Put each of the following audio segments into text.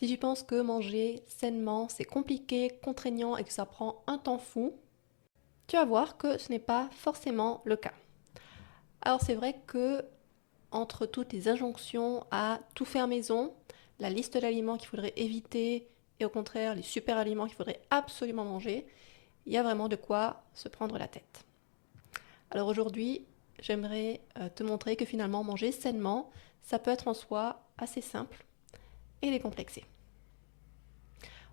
Si tu penses que manger sainement, c'est compliqué, contraignant et que ça prend un temps fou, tu vas voir que ce n'est pas forcément le cas. Alors c'est vrai que entre toutes les injonctions à tout faire maison, la liste d'aliments qu'il faudrait éviter et au contraire les super aliments qu'il faudrait absolument manger, il y a vraiment de quoi se prendre la tête. Alors aujourd'hui, j'aimerais te montrer que finalement manger sainement, ça peut être en soi assez simple et décomplexé.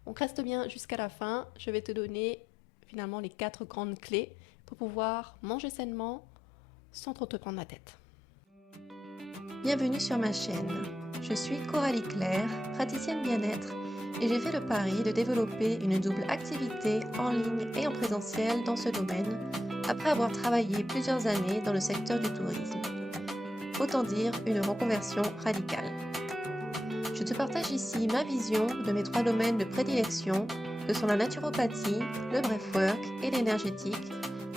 Donc reste bien jusqu'à la fin, je vais te donner finalement les 4 grandes clés pour pouvoir manger sainement sans trop te prendre la tête. Bienvenue sur ma chaîne. Je suis Coralie Claire, praticienne bien-être, et j'ai fait le pari de développer une double activité en ligne et en présentiel dans ce domaine, après avoir travaillé plusieurs années dans le secteur du tourisme. Autant dire une reconversion radicale. Je te partage ici ma vision de mes 3 domaines de prédilection, que sont la naturopathie, le breathwork et l'énergétique,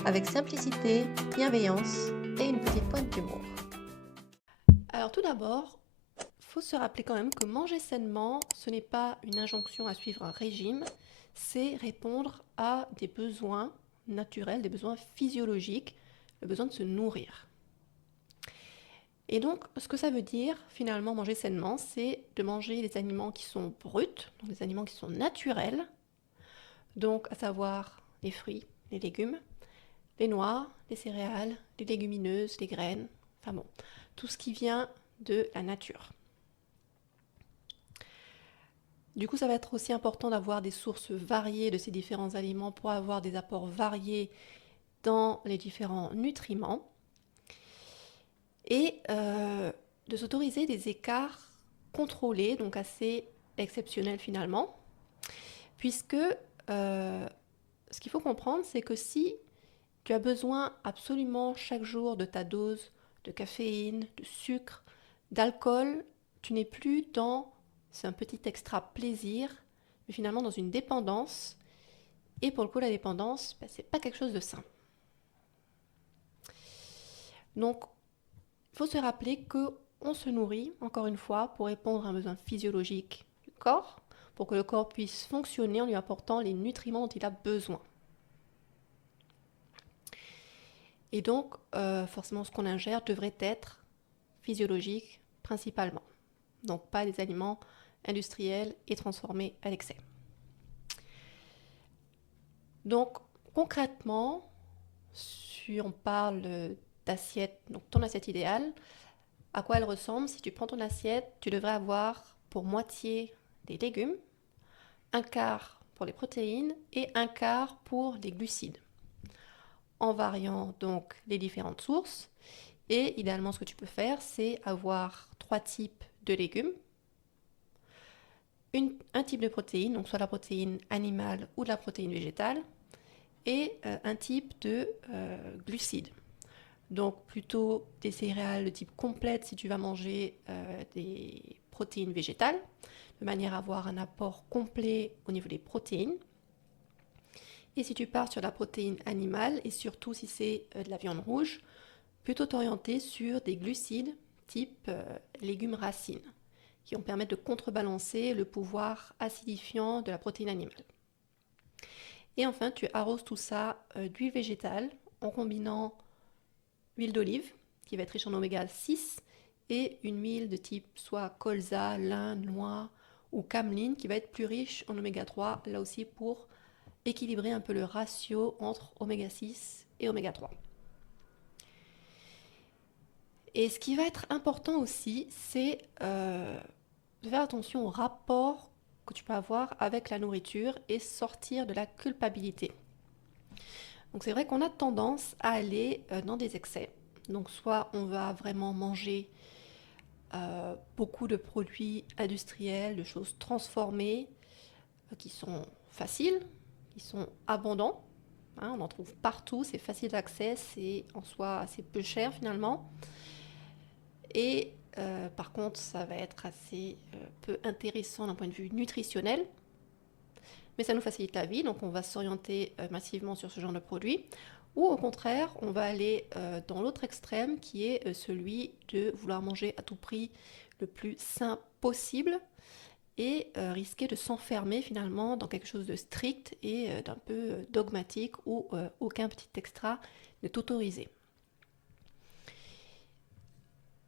avec simplicité, bienveillance et une petite pointe d'humour. Alors tout d'abord, il faut se rappeler quand même que manger sainement, ce n'est pas une injonction à suivre un régime, c'est répondre à des besoins naturels, des besoins physiologiques, le besoin de se nourrir. Et donc, ce que ça veut dire, finalement, manger sainement, c'est de manger les aliments qui sont bruts, donc les aliments qui sont naturels, donc à savoir les fruits, les légumes, les noix, les céréales, les légumineuses, les graines, enfin bon, tout ce qui vient de la nature. Du coup, ça va être aussi important d'avoir des sources variées de ces différents aliments pour avoir des apports variés dans les différents nutriments et de s'autoriser des écarts contrôlés, donc assez exceptionnels finalement, puisque ce qu'il faut comprendre, c'est que si tu as besoin absolument chaque jour de ta dose de caféine, de sucre, d'alcool, tu n'es plus dans un petit extra plaisir, mais finalement dans une dépendance. Et pour le coup, la dépendance, c'est pas quelque chose de sain. Donc, il faut se rappeler qu'on se nourrit, encore une fois, pour répondre à un besoin physiologique du corps, pour que le corps puisse fonctionner en lui apportant les nutriments dont il a besoin. Et donc, forcément, ce qu'on ingère devrait être physiologique principalement. Donc, pas des aliments industriels et transformés à l'excès. Donc, concrètement, si on parle d'assiette, donc ton assiette idéale, à quoi elle ressemble? Si tu prends ton assiette, tu devrais avoir pour moitié des légumes, un quart pour les protéines et un quart pour les glucides, en variant donc les différentes sources. Et idéalement, ce que tu peux faire, c'est avoir 3 types de légumes, un type de protéine, donc soit la protéine animale ou de la protéine végétale, et un type de glucides. Donc plutôt des céréales de type complète si tu vas manger des protéines végétales, de manière à avoir un apport complet au niveau des protéines. Et si tu pars sur la protéine animale, et surtout si c'est de la viande rouge, plutôt t'orienter sur des glucides type légumes racines, qui vont permettre de contrebalancer le pouvoir acidifiant de la protéine animale. Et enfin, tu arroses tout ça d'huile végétale en combinant huile d'olive, qui va être riche en oméga 6, et une huile de type soit colza, lin, noix ou cameline, qui va être plus riche en oméga 3, là aussi pour équilibrer un peu le ratio entre oméga 6 et oméga 3. Et ce qui va être important aussi, c'est de faire attention au rapport que tu peux avoir avec la nourriture et sortir de la culpabilité. Donc c'est vrai qu'on a tendance à aller dans des excès. Donc soit on va vraiment manger beaucoup de produits industriels, de choses transformées qui sont faciles, qui sont abondants. Hein, on en trouve partout, c'est facile d'accès, c'est en soi assez peu cher finalement. Et par contre, ça va être assez peu intéressant d'un point de vue nutritionnel. Mais ça nous facilite la vie, donc on va s'orienter massivement sur ce genre de produits. Ou au contraire, on va aller dans l'autre extrême qui est celui de vouloir manger à tout prix le plus sain possible et risquer de s'enfermer finalement dans quelque chose de strict et d'un peu dogmatique où aucun petit extra n'est autorisé.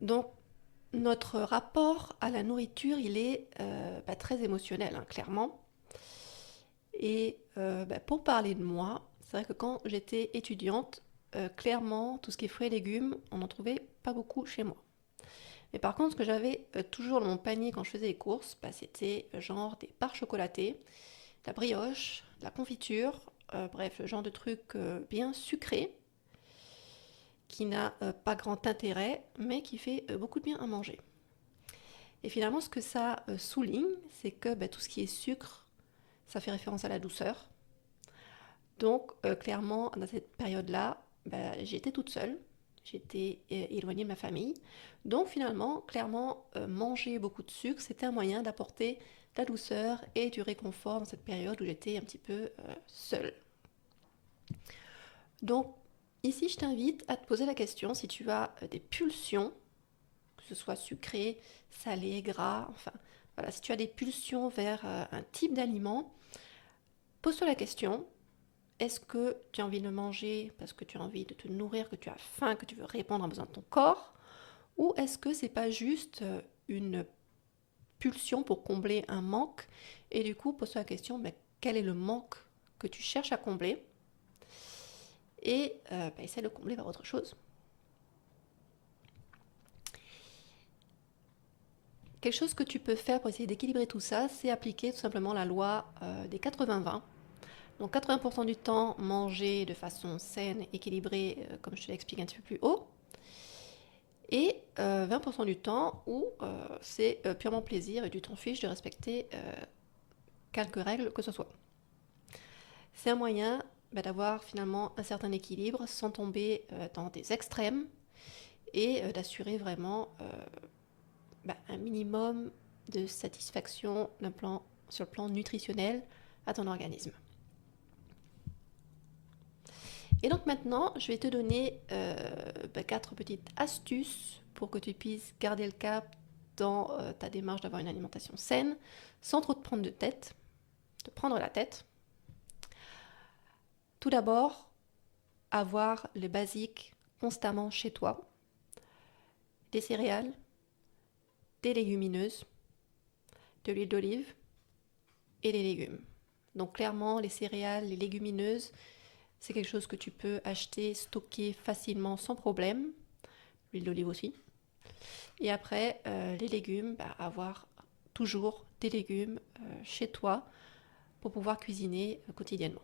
Donc, notre rapport à la nourriture, il est très émotionnel, hein, clairement. Et pour parler de moi, c'est vrai que quand j'étais étudiante, clairement, tout ce qui est fruits et légumes, on n'en trouvait pas beaucoup chez moi. Mais par contre, ce que j'avais toujours dans mon panier quand je faisais les courses, c'était genre des barres chocolatées, de la brioche, de la confiture, bref, le genre de truc bien sucré, qui n'a pas grand intérêt, mais qui fait beaucoup de bien à manger. Et finalement, ce que ça souligne, c'est que tout ce qui est sucre, ça fait référence à la douceur. Donc, clairement, dans cette période-là, j'étais toute seule, j'étais éloignée de ma famille. Donc, finalement, clairement, manger beaucoup de sucre, c'était un moyen d'apporter de la douceur et du réconfort dans cette période où j'étais un petit peu seule. Donc, ici, je t'invite à te poser la question si tu as des pulsions, que ce soit sucré, salé, gras, enfin, voilà, si tu as des pulsions vers un type d'aliment, pose-toi la question. Est-ce que tu as envie de le manger parce que tu as envie de te nourrir, que tu as faim, que tu veux répondre à un besoin de ton corps? Ou est-ce que c'est pas juste une pulsion pour combler un manque? Et du coup, pose-toi la question, quel est le manque que tu cherches à combler? Et essaie de le combler par autre chose. Quelque chose que tu peux faire pour essayer d'équilibrer tout ça, c'est appliquer tout simplement la loi des 80-20. Donc 80% du temps, manger de façon saine, équilibrée, comme je te l'explique un petit peu plus haut. Et 20% du temps où c'est purement plaisir et tu t'en fiches de respecter quelques règles que ce soit. C'est un moyen d'avoir finalement un certain équilibre sans tomber dans des extrêmes et d'assurer vraiment un minimum de satisfaction sur le plan nutritionnel à ton organisme. Et donc maintenant, je vais te donner 4 petites astuces pour que tu puisses garder le cap dans ta démarche d'avoir une alimentation saine, sans trop te prendre la tête. Tout d'abord, avoir le basique constamment chez toi. Des céréales, des légumineuses, de l'huile d'olive et des légumes. Donc clairement, les céréales, les légumineuses, c'est quelque chose que tu peux acheter, stocker facilement sans problème. L'huile d'olive aussi. Et après, les légumes, avoir toujours des légumes chez toi pour pouvoir cuisiner quotidiennement.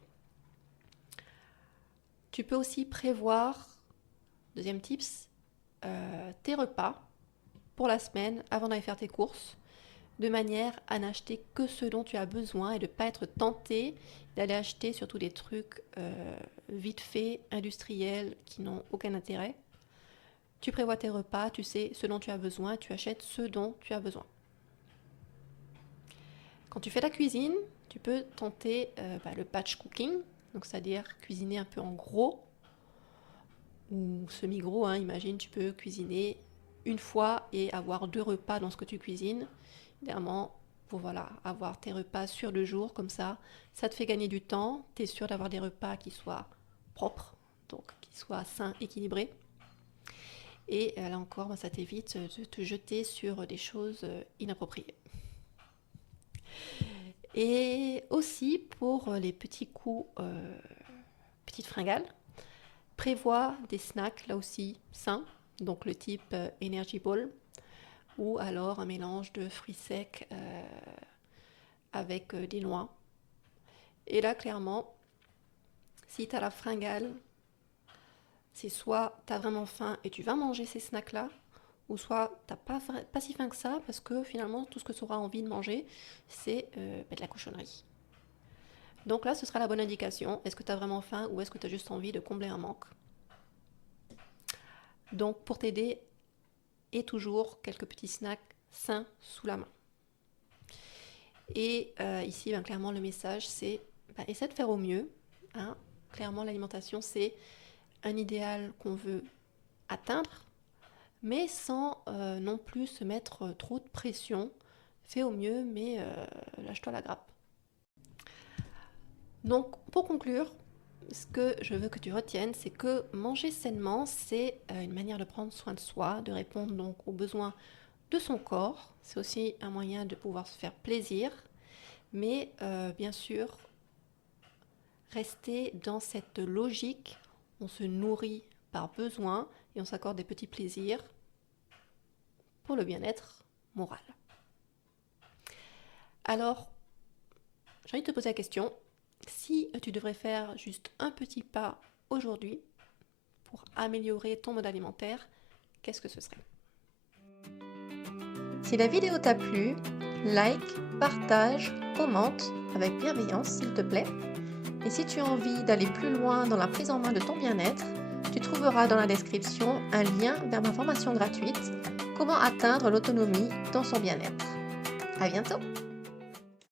Tu peux aussi prévoir, deuxième tips, tes repas pour la semaine avant d'aller faire tes courses, de manière à n'acheter que ce dont tu as besoin et de ne pas être tenté d'aller acheter surtout des trucs vite faits, industriels, qui n'ont aucun intérêt. Tu prévois tes repas, tu sais ce dont tu as besoin, tu achètes ce dont tu as besoin. Quand tu fais la cuisine, tu peux tenter le batch cooking, donc c'est-à-dire cuisiner un peu en gros ou semi-gros. Imagine, tu peux cuisiner une fois et avoir 2 repas dans ce que tu cuisines. Évidemment, pour avoir tes repas sur le jour, comme ça te fait gagner du temps. Tu es sûr d'avoir des repas qui soient propres, donc qui soient sains, équilibrés. Et là encore, ça t'évite de te jeter sur des choses inappropriées. Et aussi, pour les petits coups, petites fringales, prévois des snacks, là aussi, sains, donc le type Energy Ball, ou alors un mélange de fruits secs avec des noix. Et là, clairement, si tu as la fringale, c'est soit tu as vraiment faim et tu vas manger ces snacks-là, ou soit tu n'as pas si faim que ça, parce que finalement, tout ce que tu auras envie de manger, c'est de la cochonnerie. Donc là, ce sera la bonne indication. Est-ce que tu as vraiment faim ou est-ce que tu as juste envie de combler un manque? Donc, pour t'aider, et toujours quelques petits snacks sains sous la main. Et ici, clairement, le message, c'est essaie de faire au mieux. Clairement, l'alimentation, c'est un idéal qu'on veut atteindre, mais sans non plus se mettre trop de pression fais au mieux, mais lâche-toi la grappe. Donc, pour conclure, ce que je veux que tu retiennes, c'est que manger sainement, c'est une manière de prendre soin de soi, de répondre donc aux besoins de son corps. C'est aussi un moyen de pouvoir se faire plaisir, mais bien sûr, rester dans cette logique, on se nourrit par besoin et on s'accorde des petits plaisirs pour le bien-être moral. Alors, j'ai envie de te poser la question, si tu devrais faire juste un petit pas aujourd'hui pour améliorer ton mode alimentaire, qu'est-ce que ce serait ? Si la vidéo t'a plu, like, partage, commente avec bienveillance s'il te plaît. Et si tu as envie d'aller plus loin dans la prise en main de ton bien-être, tu trouveras dans la description un lien vers ma formation gratuite « Comment atteindre l'autonomie dans son bien-être ». À bientôt!